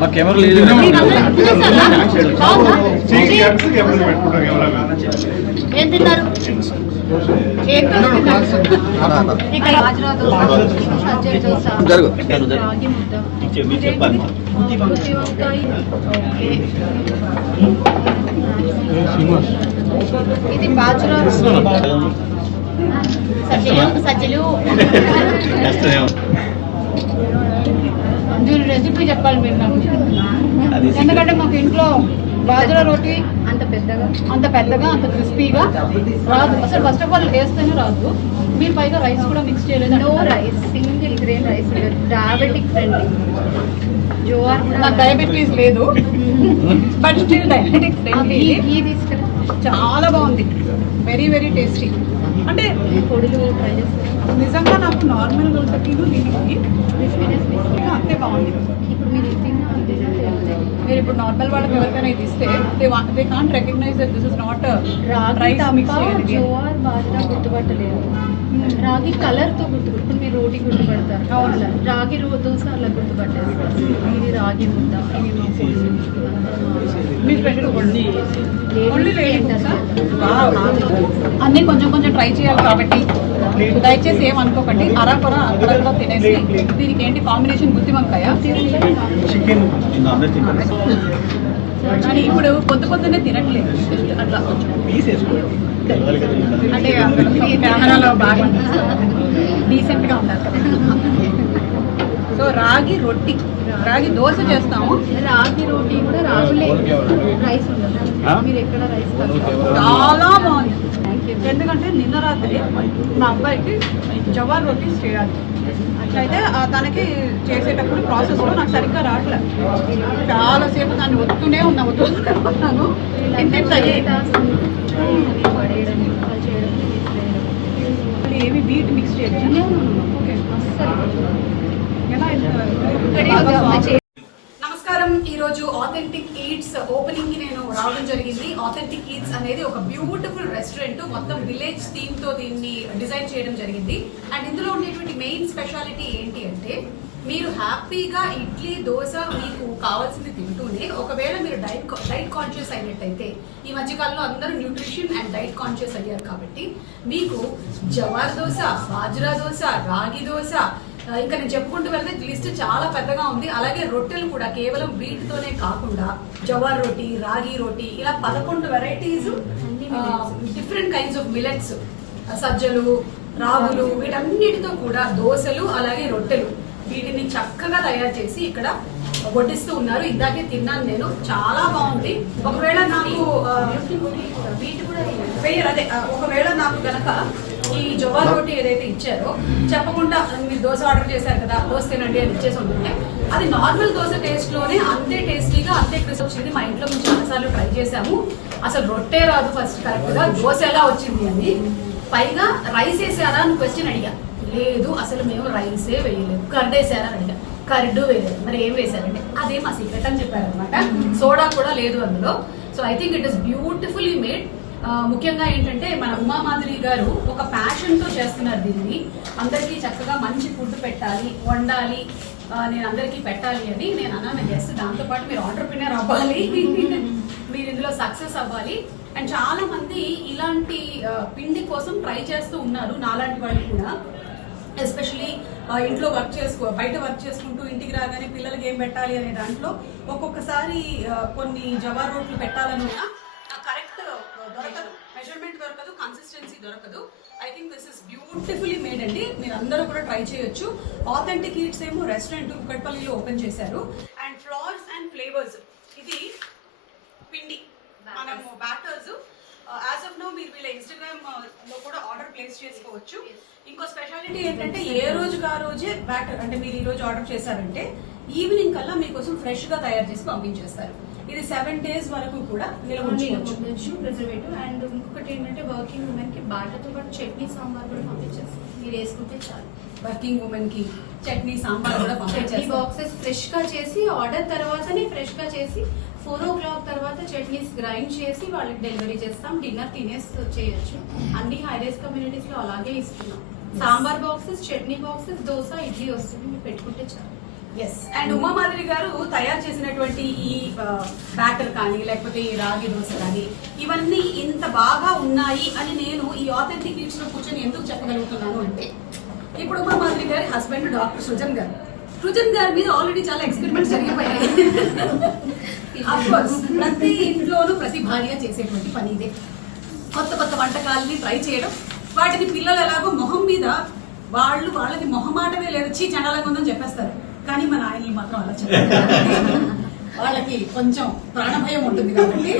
మా కెమెరా లేదు. ఏం తిన్నారు? ఇక్కడ రాగి ముద్ద, ఇది బ్యాచులర్ సజ్జలు. దీని రెసిపీ చెప్పాలి మీరు నాకు, ఎందుకంటే మాకు ఇంట్లో బాజరా రోటీ అంత పెద్దగా అంత క్రిస్పీగా రాదు అసలు. ఫస్ట్ ఆఫ్ ఆల్ వేస్తేనే రాదు. మీరు పైగా రైస్ కూడా మిక్స్ చేయలేదు. No rice, single grain rice, diabetic friendly. Jowar నాకు డయాబెటీస్ లేదు, బట్ స్టిల్ డయాబెటిక్ ఫ్రెండ్లీ. చాలా బాగుంది, వెరీ వెరీ టేస్టీ. అంటే పొడులు ట్రై చేస్తారు నిజంగా. నాకు నార్మల్ దోసకిను దీనికి అంతే బాగుంది. ఇప్పుడు మీరు ఇప్పుడు నార్మల్ వాళ్ళకి ఎవరికైనా ఇది ఇస్తే they can't recognise that this is not rice mix చేయండి. జోఆర్ బాజరా గుర్తుపట్టలేదు. రాగి కలర్ తో ఇప్పుడు మీరు రోటీ గుర్తుపడతారు, అలా రాగి దోశ అలా గుర్తుపట్టేస్తారు. ఇది రాగి ముద్ద, మీ స్పెషల్ అన్నీ కొంచెం కొంచెం ట్రై చేయాలి కాబట్టి దయచేసి ఏమనుకోకండి. అరకొర అక్కడ తినేసి దీనికి ఏంటి కాంబినేషన్ గుత్తి వంకాయ అని ఇప్పుడు పొద్దున్నే తినట్లేదు, అట్లా అంటే కెమెరాలో బాగా డీసెంట్గా ఉండాలి కదా. సో రాగి రొట్టి, రాగి దోశ చేస్తాము. రాగి రోటీ కూడా రాగులే, రైస్ ఉండదు. మీరు ఎక్కడ రైస్ చాలా బాగుంది. ఎందుకంటే నిన్న రాత్రి మా అబ్బాయికి జవార్ రోటీస్ చేయాలి. అట్లయితే తనకి చేసేటప్పుడు ప్రాసెస్లో నాకు సరిగ్గా రావట్లేదు. చాలాసేపు దాన్ని వస్తూనే ఉన్నాను. ఏమి వీట్ మిక్స్ చేయలేదు. నమస్కారం. ఈరోజు ఆథెంటిక్ ఈట్స్ ఓపెనింగ్ కి నేను రావడం జరిగింది. ఆథెంటిక్ ఈట్స్ అనేది ఒక బ్యూటిఫుల్ రెస్టారెంట్, మొత్తం విలేజ్ థీమ్ తో దీన్ని డిజైన్ చేయడం జరిగింది. అండ్ ఇందులో ఉండేటువంటి మెయిన్ స్పెషాలిటీ ఏంటి అంటే, మీరు హ్యాపీగా ఇడ్లీ దోశ మీకు కావాల్సింది తింటూనే, ఒకవేళ మీరు డైట్ కాన్షియస్ అయినట్టయితే, ఈ మధ్యకాలంలో అందరూ న్యూట్రిషన్ అండ్ డైట్ కాన్షియస్ అయ్యారు కాబట్టి, మీకు జవార్ దోశ, బాజ్రా దోశ, రాగి దోశ, ఇంకా నేను చెప్పుకుంటూ వెళ్తే లిస్ట్ చాలా పెద్దగా ఉంది. అలాగే రొట్టెలు కూడా కేవలం వీటితోనే కాకుండా జవార్ రోటీ, రాగి రోటీ, ఇలా 11 varieties, different kinds of millets, సజ్జలు, రాగులు, వీటన్నిటితో కూడా దోశలు అలాగే రొట్టెలు, వీటిని చక్కగా తయారు చేసి ఇక్కడ వడ్డిస్తూ ఉన్నారు. ఇందాకే తిన్నాను నేను, చాలా బాగుంది. ఒకవేళ నాకు ఒకవేళ నాకు గనక ఈ జవార్ రోటీ ఏదైతే ఇచ్చారో చెప్పకుండా మీరు దోశ ఆర్డర్ చేశారు కదా, దోశ తినండి అని ఇచ్చేసి ఉంటుంటే, అది నార్మల్ దోశ టేస్ట్ లోనే అంతే టేస్టీగా అంతే క్రిస్ప్ వచ్చింది. మా ఇంట్లో మేము చాలాసార్లు ట్రై చేసాము. అసలు రొట్టే రాదు ఫస్ట్ కరెక్ట్ గా, దోశ ఎలా వచ్చింది అని. పైగా రైస్ వేసారా అని క్వశ్చన్ అడిగా, లేదు అసలు మేము రైసే వేయలేదు. కర్డ్ వేసారా అని అడిగా, కర్డు వేయలేదు. మరి ఏం వేసారంటే అదే మా సీక్రెట్ అని చెప్పారనమాట. సోడా కూడా లేదు అందులో. So I think it is beautifully made. ముఖ్యంగా ఏంటంటే మన ఉమా మాధురి గారు ఒక ప్యాషన్ తో చేస్తున్నారు దీన్ని. అందరికీ చక్కగా మంచి ఫుడ్ పెట్టాలి, వండాలి, నేను అందరికీ పెట్టాలి అని నేను అన్నాను. జస్ట్ దాంతోపాటు మీరు ఆంటర్‌ప్రెన్యూర్ అవ్వాలి, మీరు ఇందులో సక్సెస్ అవ్వాలి. అండ్ చాలా మంది ఇలాంటి పిండి కోసం ట్రై చేస్తూ ఉన్నారు, నాలాంటి వాళ్ళు కూడా. ఎస్పెషలీ ఇంట్లో బయట వర్క్ చేసుకుంటూ ఇంటికి రాగానే పిల్లలకి ఏం పెట్టాలి అనే దాంట్లో ఒక్కొక్కసారి కొన్ని జవార్ రోట్లు పెట్టాలని కరెక్ట్ దొరకదు, మెజర్మెంట్ దొరకదు, కన్సిస్టెన్సీ దొరకదు. I think this is beautifully made అండి. మీరు అందరూ కూడా ట్రై చేయొచ్చు. ఆథెంటిక్ ఈట్స్ ఏమో రెస్టారెంట్ కుకట్పల్లిలో ఓపెన్ చేశారు. అండ్ ఫ్లవర్స్ అండ్ ఫ్లేవర్స్, ఇది పిండి మనము బ్యాటర్స్ యాజ్ ఆఫ్ నో మీరు వీళ్ళ ఇన్స్టాగ్రామ్ లో కూడా ఆర్డర్ ప్లేస్ చేసుకోవచ్చు. ఇంకో స్పెషాలిటీ ఏంటంటే, ఏ రోజుకి ఆ రోజే బ్యాటర్, అంటే మీరు ఈ రోజు ఆర్డర్ చేశారంటే ఈవినింగ్ కల్లా మీకోసం ఫ్రెష్ గా తయారు చేసి పంపించేస్తారు. ఇది 7 days వరకు కూడా నిల్వ ఉంచుకోవచ్చు, ప్రిజర్వేటివ్. అండ్ ఇంకొకటి ఏంటంటే, వర్కింగ్ ఉమెన్ కి బాటతో పాటు చట్నీ సాంబార్ కూడా పంపించేస్తారు. మీరు వేసుకుంటే చాలు. వర్కింగ్ ఉమెన్ కి చట్నీ సాంబార్ కూడా పంపించేస్తారు. బాక్సెస్ ఫ్రెష్ గా చేసి ఆర్డర్ తర్వాతనే ఫ్రెష్ గా చేసి 4 o'clock తర్వాత చట్నీస్ గ్రైండ్ చేసి వాళ్ళకి డెలివరీ చేస్తాం. డిన్నర్ తినేసి చేయొచ్చు. అన్ని హైరైస్ కమ్యూనిటీస్ లో అలాగే ఇస్తున్నాం. సాంబార్ బాక్సెస్, చట్నీ బాక్సెస్, దోశ, ఇడ్లీ వస్తుంది, మీరు పెట్టుకుంటే చాలు. ఎస్. అండ్ ఉమామాధురి గారు తయారు చేసినటువంటి ఈ బ్యాటర్ కానీ లేకపోతే ఈ రాగి దోశ కానీ ఇవన్నీ ఇంత బాగా ఉన్నాయి అని నేను ఈ ఆథెంటిక్ ఈట్స్ లో కూర్చొని ఎందుకు చెప్పగలుగుతున్నాను అంటే, ఇప్పుడు ఉమామాధురి గారి హస్బెండ్ డాక్టర్ సృజన్ గారు, సృజన్ గారి మీద ఆల్రెడీ చాలా ఎక్స్పెరిమెంట్స్ జరిగిపోయాయి. అఫ్ కోర్స్ ప్రతి ఇంట్లోనూ ప్రతి భార్య చేసేటువంటి పని ఇదే, కొత్త కొత్త వంటకాలని ట్రై చేయడం. వాటిని పిల్లలు ఎలాగో మొహం మీద వాళ్ళకి మొహమాటమే లేదు, చీ చండాలంగా ఉందని చెప్పేస్తారు. కానీ మన ఆయనలు మాత్రం అలా చెప్పారు, వాళ్ళకి కొంచెం ప్రాణభయం ఉంటుంది కాబట్టి